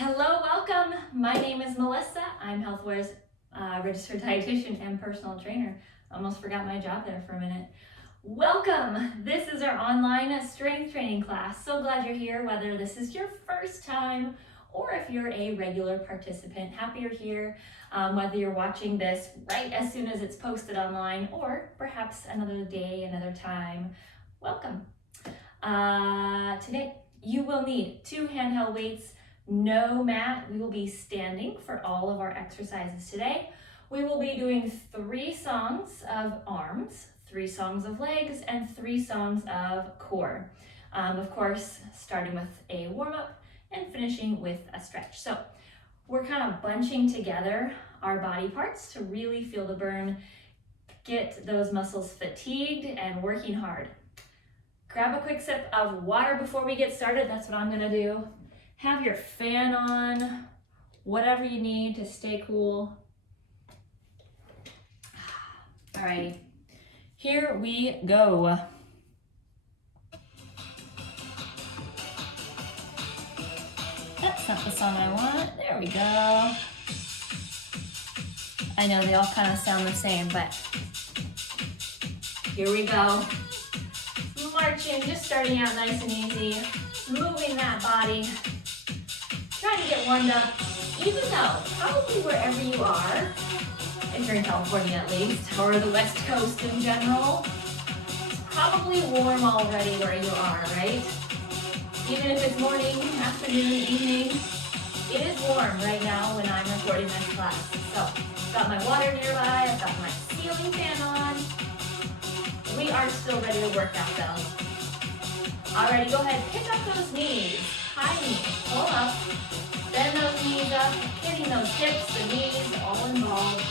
Hello, welcome. My name is Melissa. I'm HealthWare's registered dietitian and personal trainer. Almost forgot my job there for a minute. Welcome. This is our online strength training class. So glad you're here, whether this is your first time or if you're a regular participant. Happy you're here, whether you're watching this right as soon as it's posted online or perhaps another day, another time. Welcome. Today, you will need 2 handheld weights, no mat. We will be standing for all of our exercises today. We will be doing 3 songs of arms, 3 songs of legs, and 3 songs of core. Of course, starting with a warm-up and finishing with a stretch. So we're kind of bunching together our body parts to really feel the burn, get those muscles fatigued and working hard. Grab a quick sip of water before we get started. That's what I'm gonna do. Have your fan on, whatever you need to stay cool. Alrighty, here we go. That's not the song I want. There we go. I know they all kind of sound the same, but here we go. Marching, just starting out nice and easy, moving that body, trying to get warmed up, even though probably wherever you are, if you're in California at least, or the West Coast in general, it's probably warm already where you are, right? Even if it's morning, afternoon, evening, it is warm right now when I'm recording this class. So, got my water nearby, I've got my ceiling fan on. We are still ready to work out though. Alrighty, go ahead, pick up those knees, high knees, pull up, bend those knees up, hitting those hips, the knees, all involved.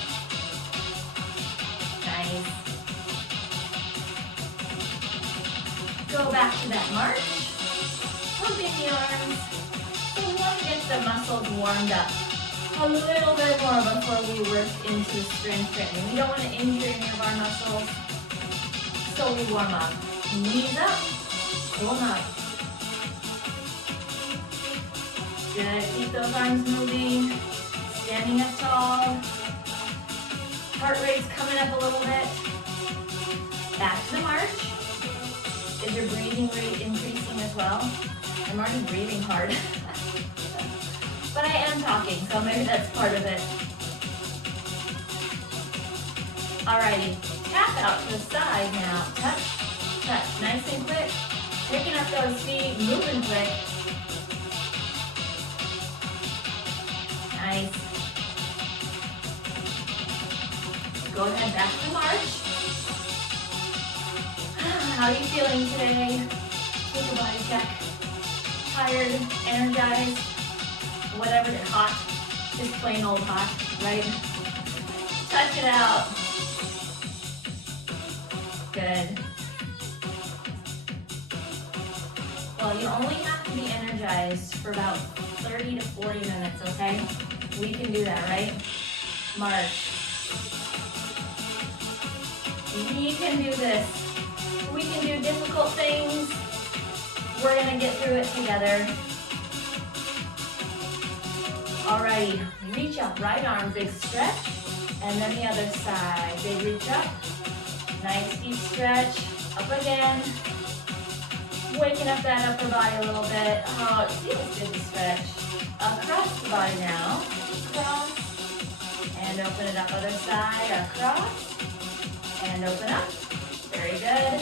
Nice. Go back to that march, pumping the arms. So we want to get the muscles warmed up a little bit more before we work into strength training. We don't want to injure any of our muscles. So we warm up. Knees up, warm up. Good, keep those arms moving. Standing up tall. Heart rate's coming up a little bit. Back to the march. Is your breathing rate increasing as well? I'm already breathing hard. But I am talking, so maybe that's part of it. Alrighty. Tap out to the side now. Touch, touch, nice and quick. Picking up those feet, moving quick. Nice. Go ahead, back to the march. How are you feeling today? Take a body check. Tired, energized, whatever, hot. Just plain old hot, right? Touch it out. Good. Well, you only have to be energized for about 30 to 40 minutes, okay? We can do that, right? March. We can do this. We can do difficult things. We're gonna get through it together. Alrighty, reach up, right arm, big stretch, and then the other side. Big reach up. Nice deep stretch, up again. Waking up that upper body a little bit. Oh, it feels good to stretch. Across the body now. Cross, and open it up, other side, across, and open up. Very good.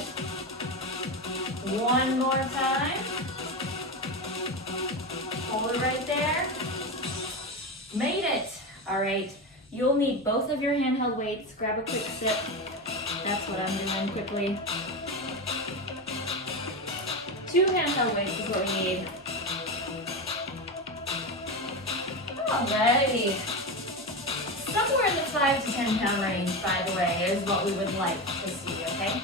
One more time. Hold it right there. Made it. All right, you'll need both of your handheld weights. Grab a quick sip. That's what I'm doing quickly. 2 handheld weights is what we need. Alrighty. Somewhere in the 5 to 10 pound range, by the way, is what we would like to see, okay?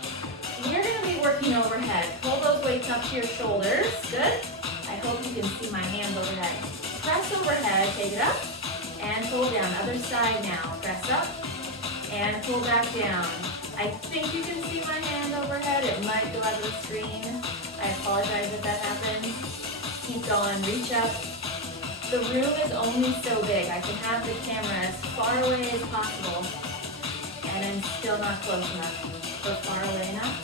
You're gonna be working overhead. Pull those weights up to your shoulders. Good. I hope you can see my hands overhead. Press overhead, take it up, and pull down. Other side now. Press up, and pull back down. I think you can see my hand overhead. It might go out of the screen. I apologize if that happens. Keep going, reach up, The room is only so big. I can have the camera as far away as possible, and I'm still not close enough, but far away enough.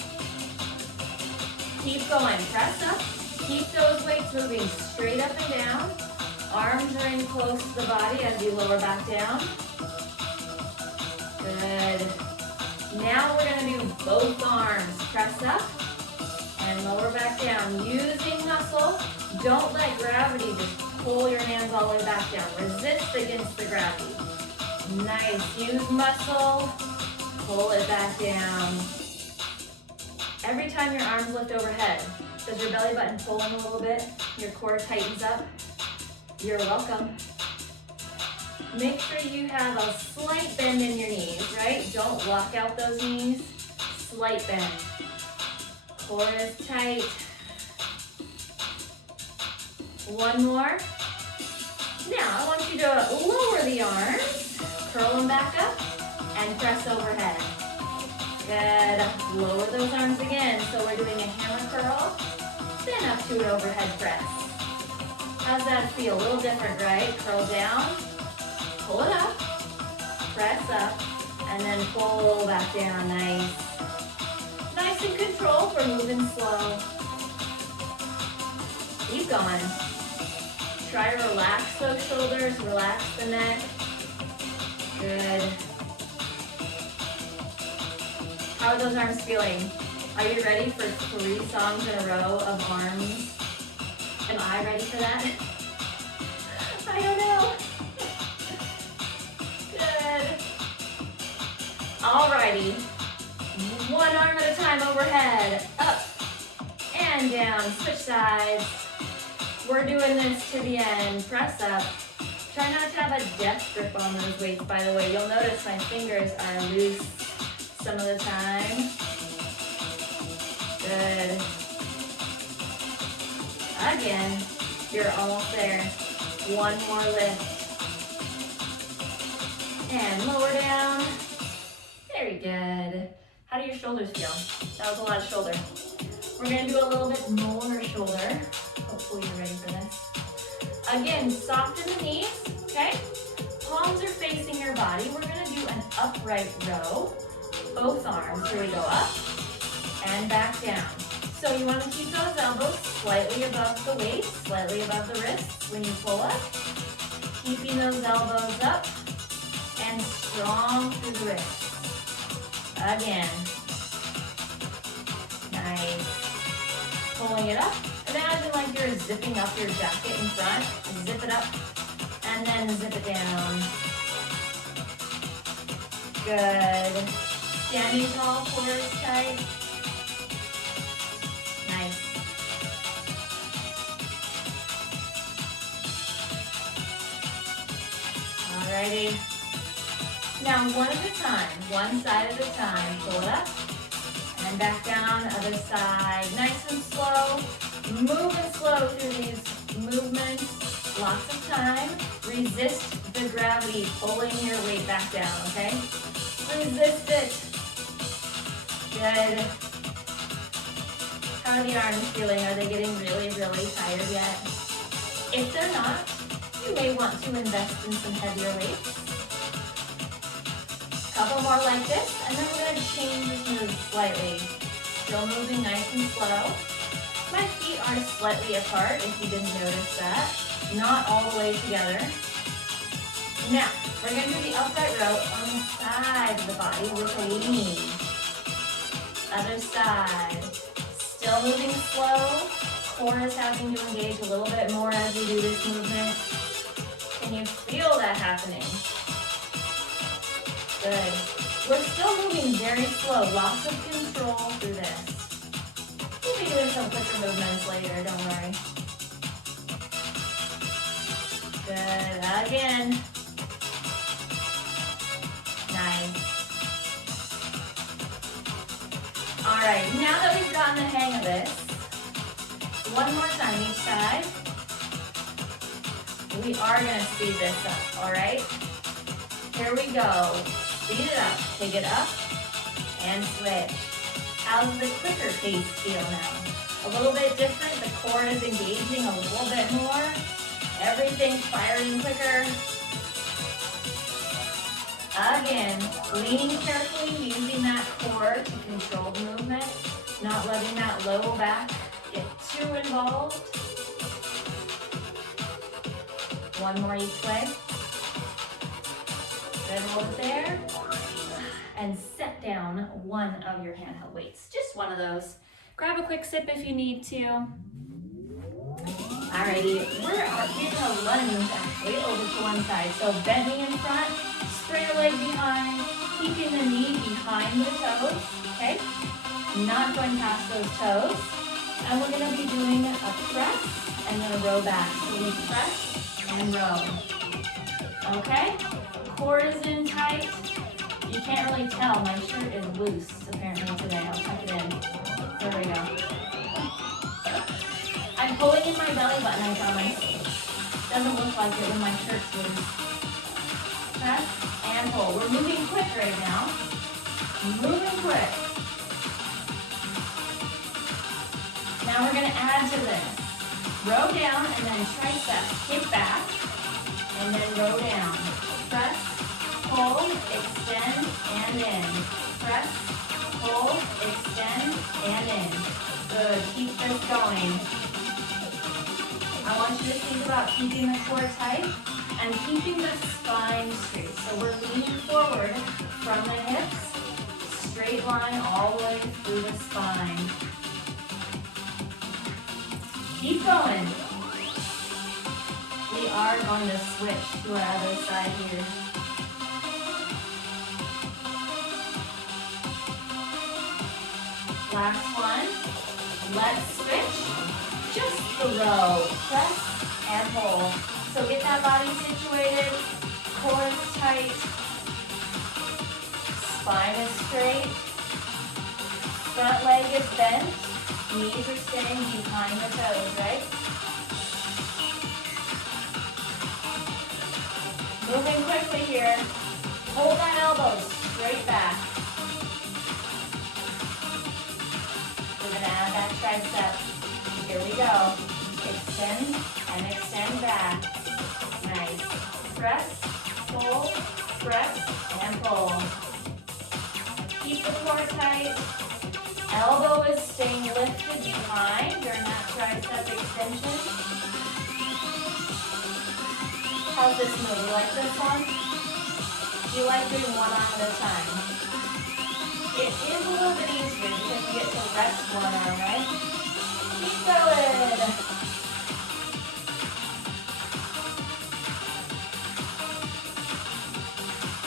Keep going, press up. Keep those weights moving straight up and down. Arms are in close to the body as you lower back down. Good. Now we're gonna do both arms. Press up and lower back down. Using muscle, don't let gravity just pull your hands all the way back down. Resist against the gravity. Nice, use muscle, pull it back down. Every time your arms lift overhead, does your belly button pull in a little bit? Your core tightens up? You're welcome. Make sure you have a slight bend in your knees, right? Don't lock out those knees. Slight bend. Core is tight. One more. Now, I want you to lower the arms, curl them back up, and press overhead. Good. Lower those arms again. So we're doing a hammer curl, then up to an overhead press. How's that feel? A little different, right? Curl down, pull it up, press up, and then pull back down. Nice. Nice and controlled. We're moving slow. Keep going. Try to relax those shoulders, relax the neck. Good. How are those arms feeling? Are you ready for 3 songs in a row of arms? Am I ready for that? I don't know. Good. Alrighty. One arm at a time overhead. Up and down. Switch sides. We're doing this to the end. Press up. Try not to have a death grip on those weights, by the way. You'll notice my fingers are loose some of the time. Good. Again, you're almost there. One more lift. And lower down. Very good. How do your shoulders feel? That was a lot of shoulder. We're gonna do a little bit more shoulder. Hopefully you're ready for this. Again, soften the knees, okay? Palms are facing your body. We're gonna do an upright row. Both arms, here we go, up and back down. So you wanna keep those elbows slightly above the waist, slightly above the wrists when you pull up. Keeping those elbows up and strong through the wrists. Again. Nice. Pulling it up. Imagine like you're zipping up your jacket in front. Zip it up and then zip it down. Good. Standing tall, core is tight. Nice. Alrighty. Now one at a time, one side at a time. Pull it up and back down, other side. Nice and slow. Moving slow through these movements. Lots of time. Resist the gravity pulling your weight back down, okay? Resist it. Good. How are the arms feeling? Are they getting really, really tired yet? If they're not, you may want to invest in some heavier weights. Couple more like this, and then we're gonna change this move slightly. Still moving nice and slow. My feet are slightly apart, if you didn't notice that. Not all the way together. Now, we're gonna do the upright row on the side of the body with a lean. Other side. Still moving slow. Core is having to engage a little bit more as we do this movement. Can you feel that happening? Good. We're still moving very slow. Lots of control through this. We'll be doing some quicker movements later, don't worry. Good. Again. Nice. All right, now that we've gotten the hang of this, one more time each side. We are gonna speed this up, all right? Here we go. Speed it up. Take it up and switch. How's the quicker pace feel now? A little bit different. The core is engaging a little bit more. Everything firing quicker. Again, leaning carefully, using that core to control the movement, not letting that low back get too involved. One more each way. Then hold it there. And set down one of your handheld weights. Just one of those. Grab a quick sip if you need to. Alrighty, we're gonna lunge actually over to one side. So bend knee in front, spread your leg behind, keeping the knee behind the toes, okay? Not going past those toes. And we're gonna be doing a press and then a row back. So we press and row, okay? Core is in tight. You can't really tell, my shirt is loose apparently today. I'll tuck it in. There we go. I'm pulling in my belly button, I promise. Doesn't look like it when my shirt's loose. Press and pull. We're moving quick right now. Moving quick. Now we're gonna add to this. Row down and then tricep, kick back, and then row down. Press, pull, extend, and in. Press, pull, extend, and in. Good, keep this going. I want you to think about keeping the core tight and keeping the spine straight. So we're leaning forward from the hips, straight line all the way through the spine. Keep going. We are going to switch to our other side here. Last one. Let's switch. Just the row. Press and pull. So get that body situated. Core is tight. Spine is straight. Front leg is bent. Knees are staying behind the toes, right? Moving quickly here. Pull that elbow straight back. We're going to add that tricep. Here we go. Extend and extend back. Nice. Press, pull, press, and pull. Keep the core tight. Elbow is staying lifted behind during that tricep extension. How's this move? You like this one? Do you like doing one arm at a time? It is a little bit easier because you get to rest one arm, right? Keep going.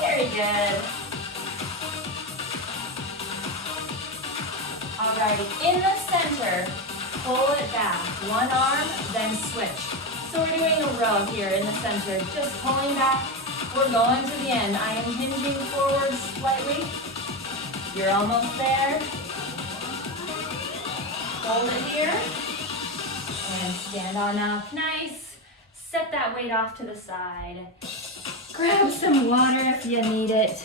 Very good. Alrighty, in the center, pull it back. One arm, then switch. So we're doing a row here in the center, just pulling back. We're going to the end. I am hinging forward slightly. You're almost there. Hold it here. And stand on up. Nice. Set that weight off to the side. Grab some water if you need it.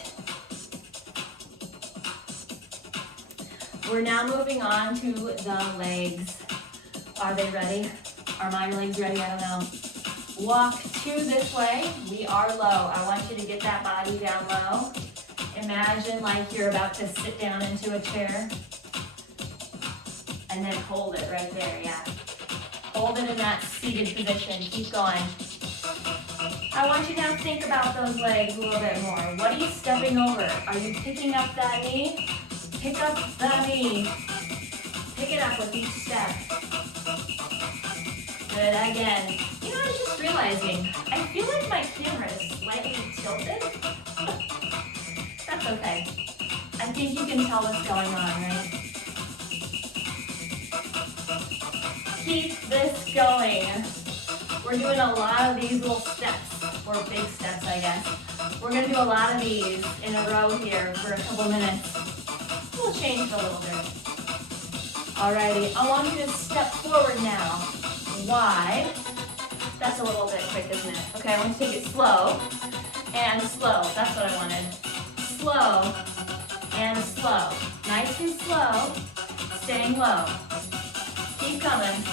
We're now moving on to the legs. Are they ready? Are my legs ready? I don't know. Walk to this way. We are low. I want you to get that body down low. Imagine like you're about to sit down into a chair. And then hold it right there, yeah. Hold it in that seated position. Keep going. I want you to now think about those legs a little bit more. What are you stepping over? Are you picking up that knee? Pick up the knee. Pick it up with each step. Good, again. You know, I'm just realizing, I feel like my camera is slightly tilted. That's okay. I think you can tell what's going on, right? Keep this going. We're doing a lot of these little steps, or big steps, I guess. We're gonna do a lot of these in a row here for a couple minutes. We'll change it a little bit. Alrighty, I want you to step forward now. Wide. That's a little bit quick, isn't it? Okay, I want you to take it slow and slow. That's what I wanted. Slow and slow. Nice and slow. Staying low. Keep coming.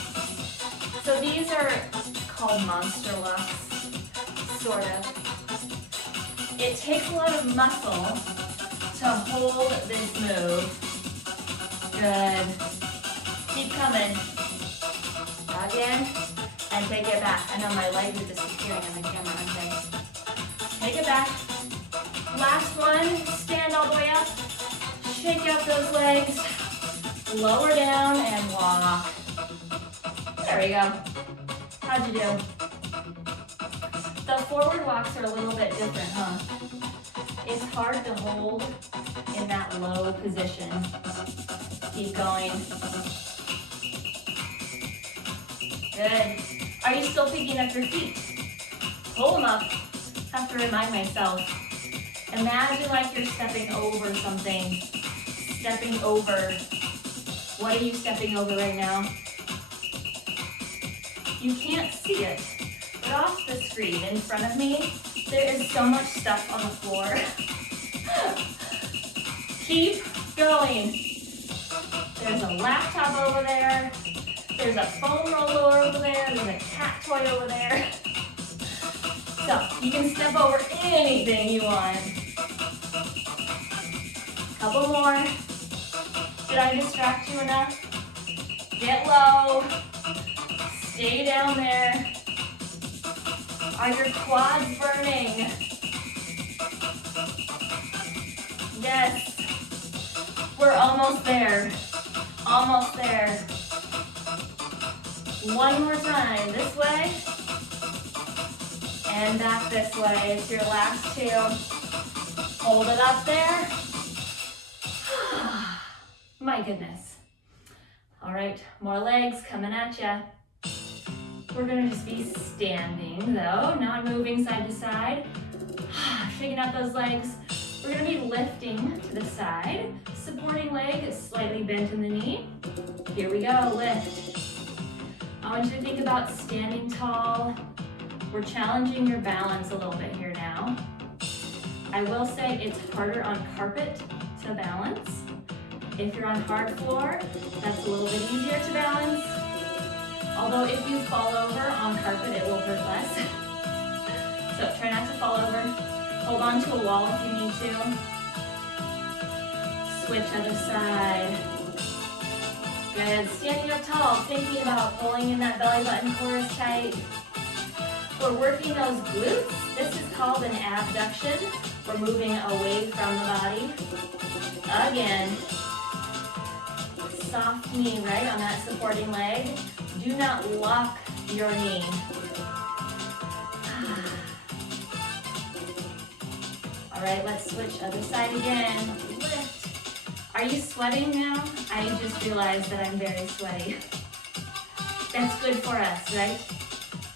So these are called monster lux, sort of. It takes a lot of muscle to hold this move. Good. Keep coming. Again, and take it back. I know my legs are disappearing on the camera, aren't they? Take it back. Last one, stand all the way up. Shake out those legs. Lower down and walk. There we go. How'd you do? The forward walks are a little bit different, huh? It's hard to hold in that low position. Keep going. Good. Are you still picking up your feet? Pull them up. Have to remind myself. Imagine like you're stepping over something. Stepping over. What are you stepping over right now? You can't see it, but off the screen in front of me, there is so much stuff on the floor. Keep going. There's a laptop over there. There's a foam roller over there. There's a cat toy over there. So you can step over anything you want. Couple more. Did I distract you enough? Get low. Stay down there. Are your quads burning? Yes. We're almost there. Almost there. One more time. This way. And back this way. It's your last two. Hold it up there. My goodness. All right, more legs coming at ya. We're gonna just be standing though, not moving side to side. Shaking out those legs. We're gonna be lifting to the side. Supporting leg is slightly bent in the knee. Here we go, lift. I want you to think about standing tall. We're challenging your balance a little bit here now. I will say it's harder on carpet to balance. If you're on hard floor, that's a little bit easier to balance. Although if you fall over on carpet, it will hurt less. So try not to fall over. Hold on to a wall if you need to. Switch other side. Good. Standing up tall, thinking about pulling in that belly button core is tight. We're working those glutes. This is called an abduction. We're moving away from the body. Again. Soft knee, right, on that supporting leg. Do not lock your knee. All right, let's switch other side again. Lift. Are you sweating now? I just realized that I'm very sweaty. That's good for us, right?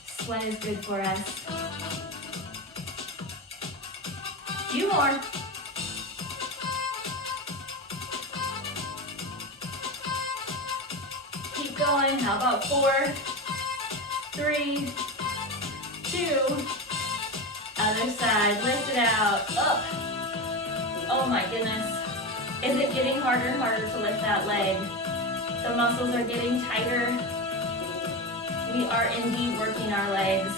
Sweat is good for us. Few more. Keep going. How about 4, 3, 2. Other side. Lift it out. Up. Oh my goodness. Is it getting harder and harder to lift that leg? The muscles are getting tighter. We are indeed working our legs.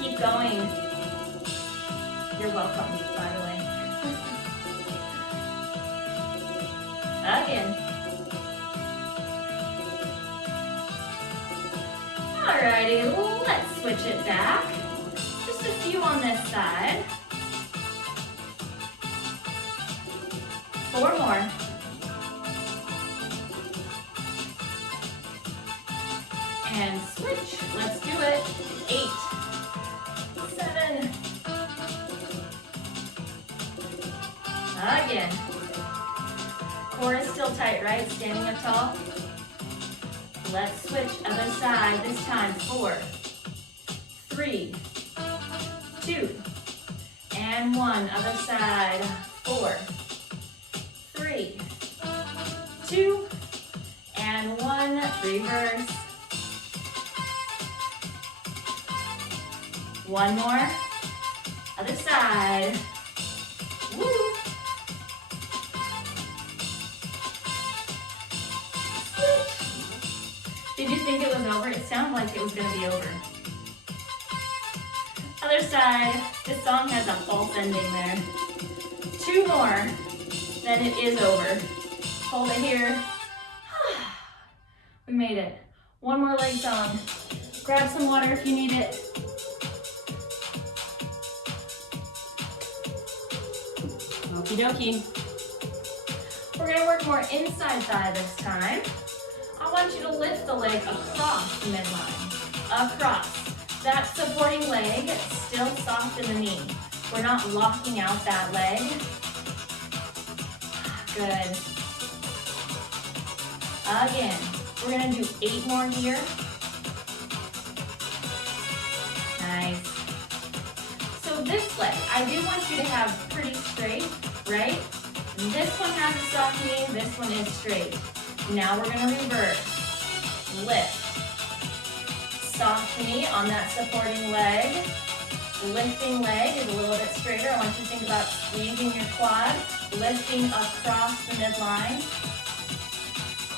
Keep going. You're welcome, by the way. Again. Alrighty, let's switch it back. Just a few on this side. 4 more. And switch. Let's do it. 8, 7. Again. Core is still tight, right? Standing up tall. Let's switch other side. This time 4, 3, 2, and 1. Other side. 4, 3, 2, and 1. Reverse. 1 more. Other side. Woo. Switch. Did you think it was over? It sounded like it was going to be over. Other side. This song has a false ending there. 2 more, then it is over. Hold it here. We made it. 1 more leg song. Grab some water if you need it. Okie dokie. We're gonna work more inside thigh this time. I want you to lift the leg across the midline. Across. That supporting leg still soft in the knee. We're not locking out that leg. Good. Again. We're gonna do 8 more here. Nice. So this leg, I do want you to have pretty straight, right? This one has a soft knee, this one is straight. Now we're gonna reverse. Lift. Soft knee on that supporting leg. Lifting leg is a little bit straighter. I want you to think about squeezing your quad, lifting across the midline.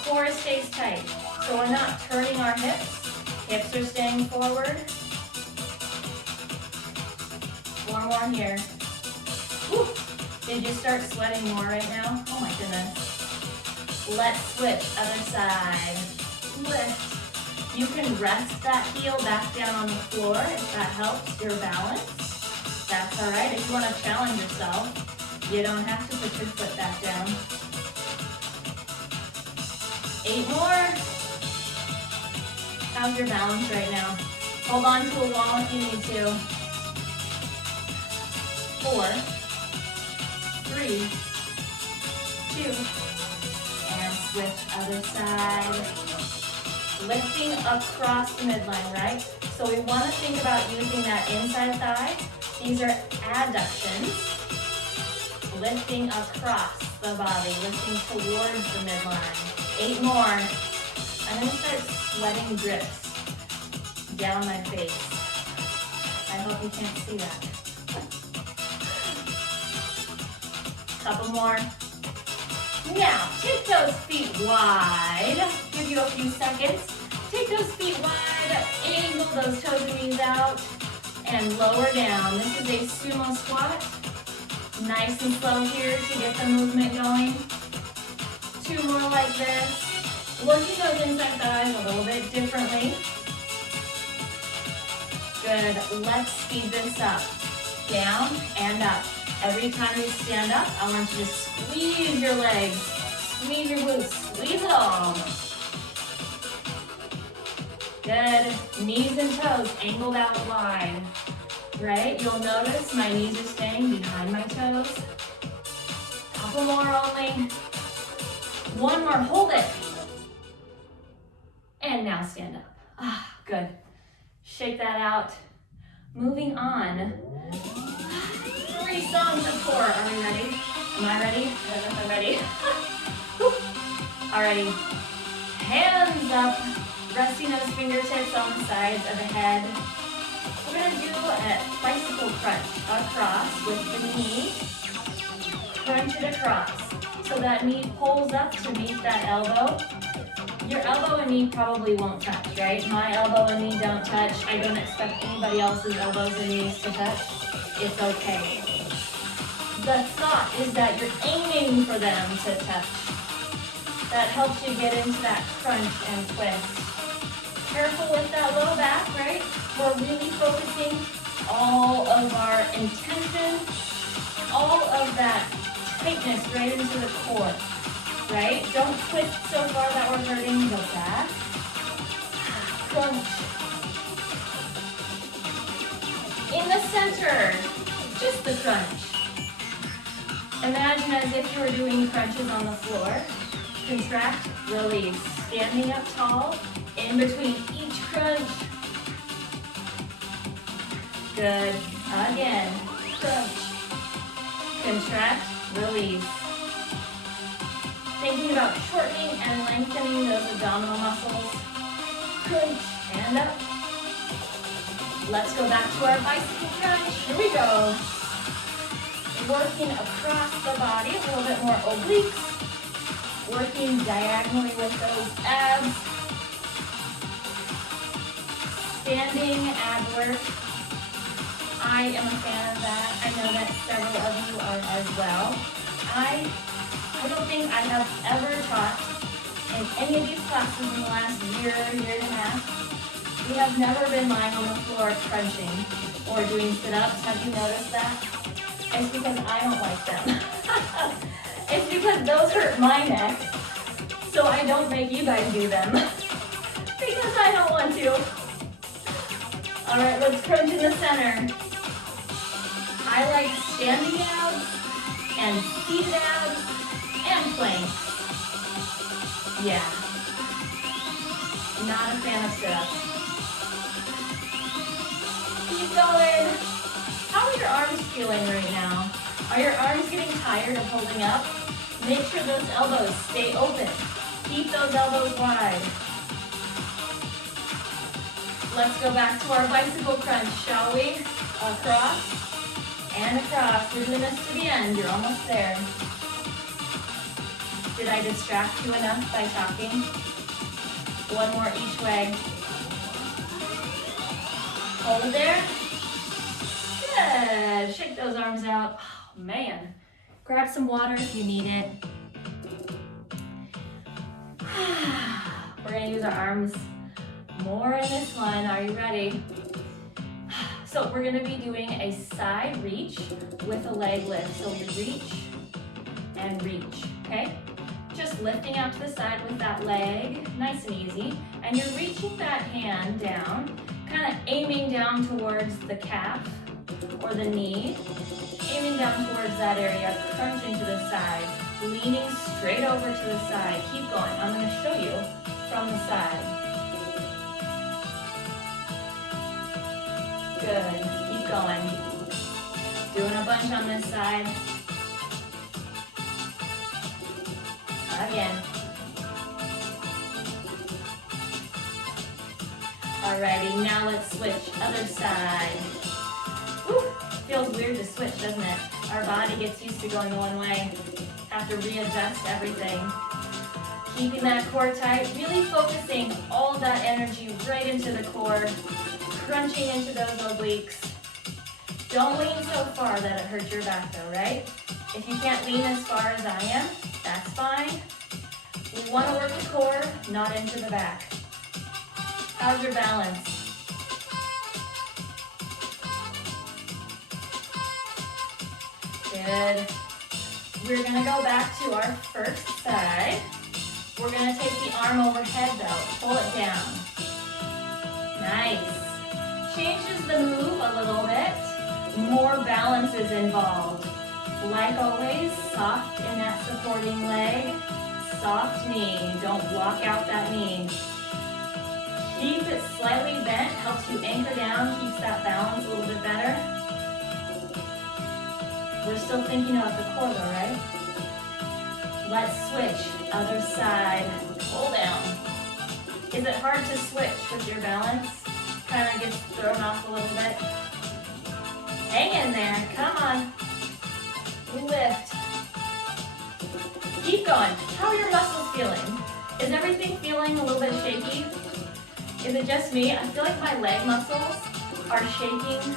Core stays tight, so we're not turning our hips. Hips are staying forward. 4 more here. Woo. Did you start sweating more right now? Oh my goodness. Let's switch, other side. Lift. You can rest that heel back down on the floor if that helps your balance. That's all right. If you want to challenge yourself, you don't have to put your foot back down. 8 more. How's your balance right now? Hold on to a wall if you need to. 4, 3, 2, and switch other side. Lifting across the midline, right? So we want to think about using that inside thigh. These are adductions. Lifting across the body, lifting towards the midline. 8 more. I'm going to start sweating drips down my face. I hope you can't see that. Couple more. Now, take those feet wide. Give you a few seconds. Take those feet wide, angle those toes and knees out, and lower down. This is a sumo squat. Nice and slow here to get the movement going. 2 more like this. Working those inside thighs a little bit differently. Good. Let's speed this up. Down and up. Every time you stand up, I want you to squeeze your legs, squeeze your glutes, squeeze it all. Good. Knees and toes angled out wide, right? You'll notice my knees are staying behind my toes. Couple more only. 1 more, hold it. And now stand up. Ah, good. Shake that out. Moving on. 3 songs of core. Are we ready? Am I ready? I don't know if I'm ready. Alrighty. Hands up. Resting those fingertips on the sides of the head. We're going to do a bicycle crunch across with the knee. Crunch it across. So that knee pulls up to meet that elbow. Your elbow and knee probably won't touch, right? My elbow and knee don't touch. I don't expect anybody else's elbows and knees to touch. It's okay. The thought is that you're aiming for them to touch. That helps you get into that crunch and twist. Careful with that low back, right? We're really focusing all of our intention, all of that tightness right into the core, right? Don't twist so far that we're hurting. Go back. Crunch. In the center, just the crunch. Imagine as if you were doing crunches on the floor. Contract, release. Standing up tall, in between each crunch. Good. Again. Crunch. Contract, release. Thinking about shortening and lengthening those abdominal muscles. Crunch and up. Let's go back to our bicycle crunch. Here we go. Working across the body, a little bit more obliques. Working diagonally with those abs. Standing ab work. I am a fan of that. I know that several of you are as well. I don't think I have ever taught in any of these classes in the last year and a half. We have never been lying on the floor crunching or doing sit-ups. Have you noticed that? It's because I don't like them. It's because those hurt my neck. So I don't make you guys do them. Because I don't want to. All right, let's crunch in the center. I like standing abs and seated abs and planks. Yeah. Not a fan of sit-ups. Keep going. How are your arms feeling right now? Are your arms getting tired of holding up? Make sure those elbows stay open. Keep those elbows wide. Let's go back to our bicycle crunch, shall we? Across and across. We're doing this to the end. You're almost there. Did I distract you enough by talking? One more each way. Hold it there. Good. Shake those arms out. Oh, man. Grab some water if you need it. We're going to use our arms more in this one. Are you ready? So we're going to be doing a side reach with a leg lift. So we reach and reach, okay? Just lifting out to the side with that leg, nice and easy. And you're reaching that hand down, kind of aiming down towards the calf or the knee, aiming down towards that area, crunching to the side, leaning straight over to the side. Keep going. I'm going to show you from the side. Good. Keep going. Doing a bunch on this side. Again. Alrighty, now let's switch. Other side. Woo! Feels weird to switch, doesn't it? Our body gets used to going one way. Have to readjust everything. Keeping that core tight, really focusing all that energy right into the core, crunching into those obliques. Don't lean so far that it hurts your back though, right? If you can't lean as far as I am, that's fine. We want to work the core, not into the back. How's your balance? Good. We're going to go back to our first side. We're going to take the arm overhead though. Pull it down. Nice. Changes the move a little bit. More balance is involved. Like always, soft in that supporting leg. Soft knee. Don't block out that knee. Keep it slightly bent. Helps you anchor down. Keeps that balance a little bit better. We're still thinking about the core though, right? Let's switch. Other side. Pull down. Is it hard to switch with your balance? Kind of gets thrown off a little bit. Hang in there. Come on. Lift. Keep going. How are your muscles feeling? Is everything feeling a little bit shaky? Is it just me? I feel like my leg muscles are shaking.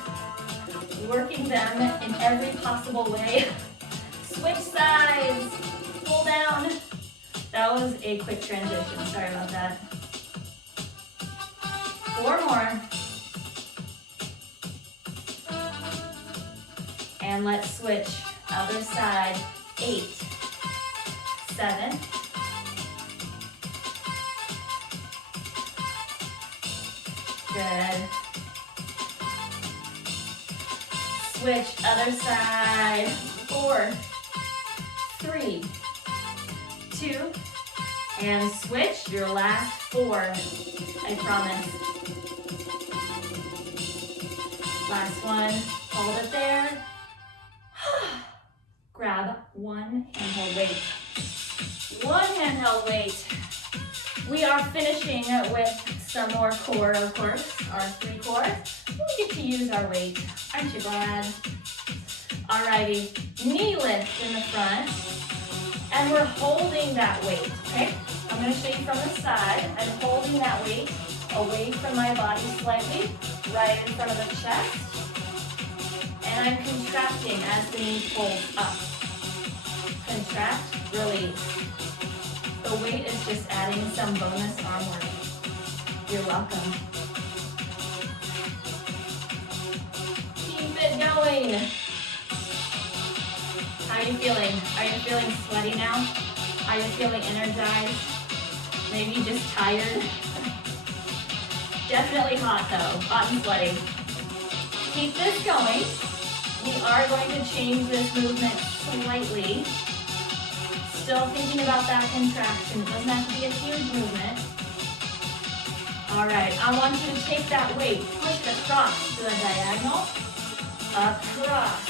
Working them in every possible way. Switch sides. Pull down. That was a quick transition. Sorry about that. 4 more. And let's switch. Other side. 8. 7. 'Good. Switch, other side. 4, 3, 2, and switch. Your last 4, I promise. Last one, hold it there. Grab one handheld weight. One handheld weight. We are finishing with some more core, of course, our 3 core. We get to use our weight. Aren't you glad? Alrighty, knee lift in the front, and we're holding that weight, okay? I'm gonna show you from the side. I'm holding that weight away from my body slightly, right in front of the chest. And I'm contracting as the knee pulls up. Contract, release. The weight is just adding some bonus arm work. You're welcome. Keep it going. How are you feeling? Are you feeling sweaty now? Are you feeling energized? Maybe just tired? Definitely hot though, hot and sweaty. Keep this going. We are going to change this movement slightly. Still thinking about that contraction. It doesn't have to be a huge movement. All right, I want you to take that weight, push it across to the diagonal, across.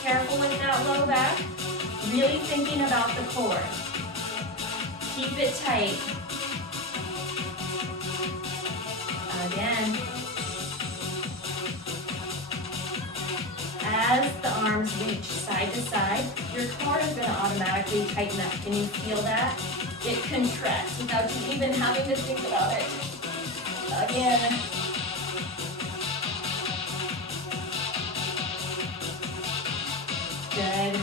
Careful with that low back. Really thinking about the core. Keep it tight. Again. As the arms reach side to side, your core is going to automatically tighten up. Can you feel that? It contracts without you even having to think about it. Again. Good.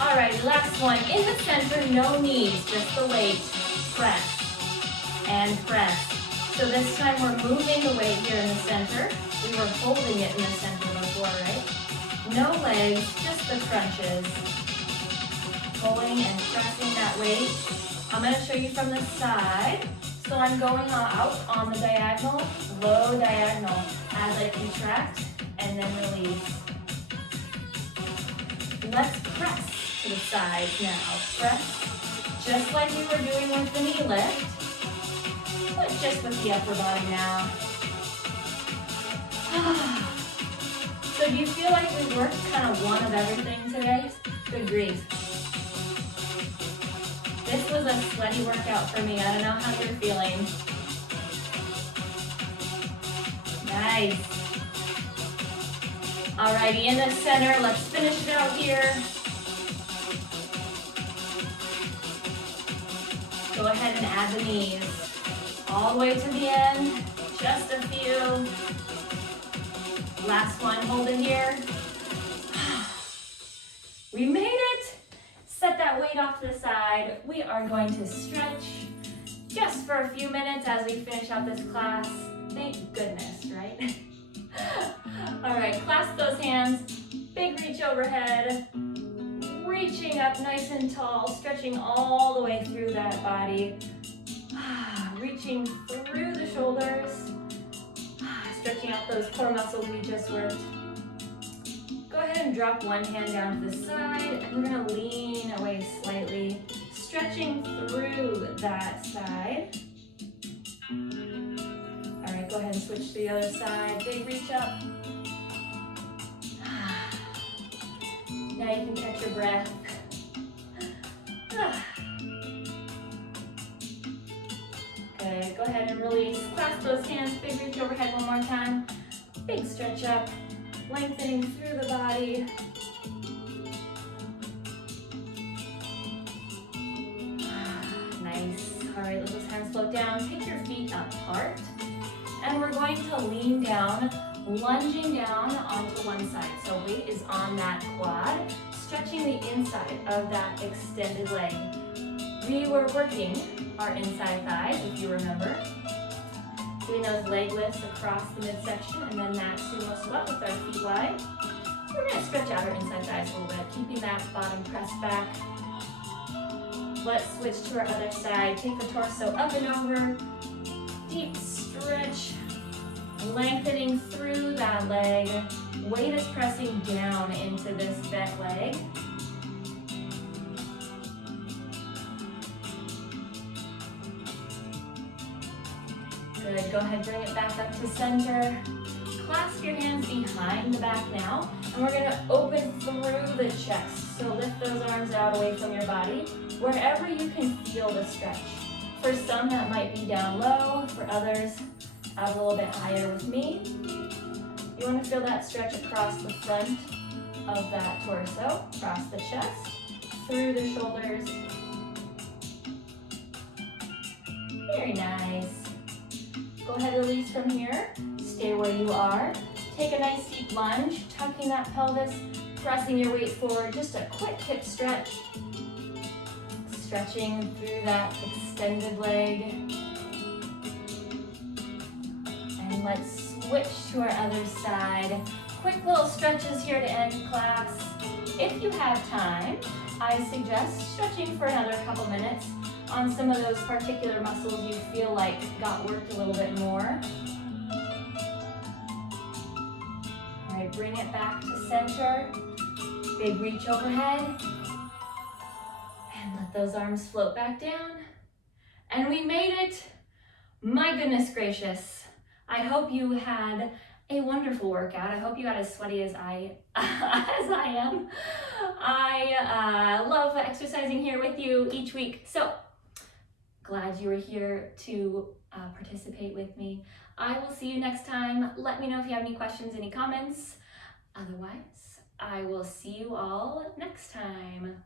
All right, last one. In the center, no knees, just the weight. Press and press. So this time we're moving the weight here in the center. We were holding it in the center before, right? No legs, just the crunches. Pulling and pressing that weight. I'm going to show you from the side. So I'm going out on the diagonal, low diagonal, as I contract and then release. Let's press to the sides now. Press, just like we were doing with the knee lift, but just with the upper body now. So do you feel like we worked kind of one of everything today? Good grief. This was a sweaty workout for me. I don't know how you're feeling. Nice. Alrighty, in the center, let's finish it out here. Go ahead and add the knees. All the way to the end, just a few. Last one, hold it here. We made it. Set that weight off to the side. We are going to stretch just for a few minutes as we finish out this class. Thank goodness, right? All right, clasp those hands, big reach overhead, reaching up nice and tall, stretching all the way through that body, reaching through the shoulders, stretching out those core muscles we just worked. Go ahead and drop one hand down to the side, and we're gonna lean away slightly, stretching through that side. All right, go ahead and switch to the other side. Big reach up. Now you can catch your breath. Good, go ahead and release. Clasp those hands, big reach overhead one more time. Big stretch up, lengthening through the body. Nice. All right, let those hands float down. Take your feet apart. And we're going to lean down, lunging down onto one side. So weight is on that quad, stretching the inside of that extended leg. We were working our inside thighs, if you remember. Doing those leg lifts across the midsection and then that sumo squat with our feet wide. We're going to stretch out our inside thighs a little bit, keeping that bottom pressed back. Let's switch to our other side. Take the torso up and over. Deep stretch, lengthening through that leg. Weight is pressing down into this bent leg. Good, go ahead, bring it back up to center. Clasp your hands behind the back now, and we're gonna open through the chest. So lift those arms out away from your body, wherever you can feel the stretch. For some, that might be down low. For others, up a little bit higher with me. You want to feel that stretch across the front of that torso, across the chest, through the shoulders. Very nice. Go ahead, release from here. Stay where you are. Take a nice deep lunge, tucking that pelvis, pressing your weight forward. Just a quick hip stretch. Stretching through that extended leg. And let's switch to our other side. Quick little stretches here to end class. If you have time, I suggest stretching for another couple minutes on some of those particular muscles you feel like got worked a little bit more. All right, bring it back to center. Big reach overhead. And let those arms float back down. And we made it. My goodness gracious. I hope you had a wonderful workout. I hope you got as sweaty as I am. I love exercising here with you each week. So glad you were here to participate with me. I will see you next time. Let me know if you have any questions, any comments. Otherwise, I will see you all next time.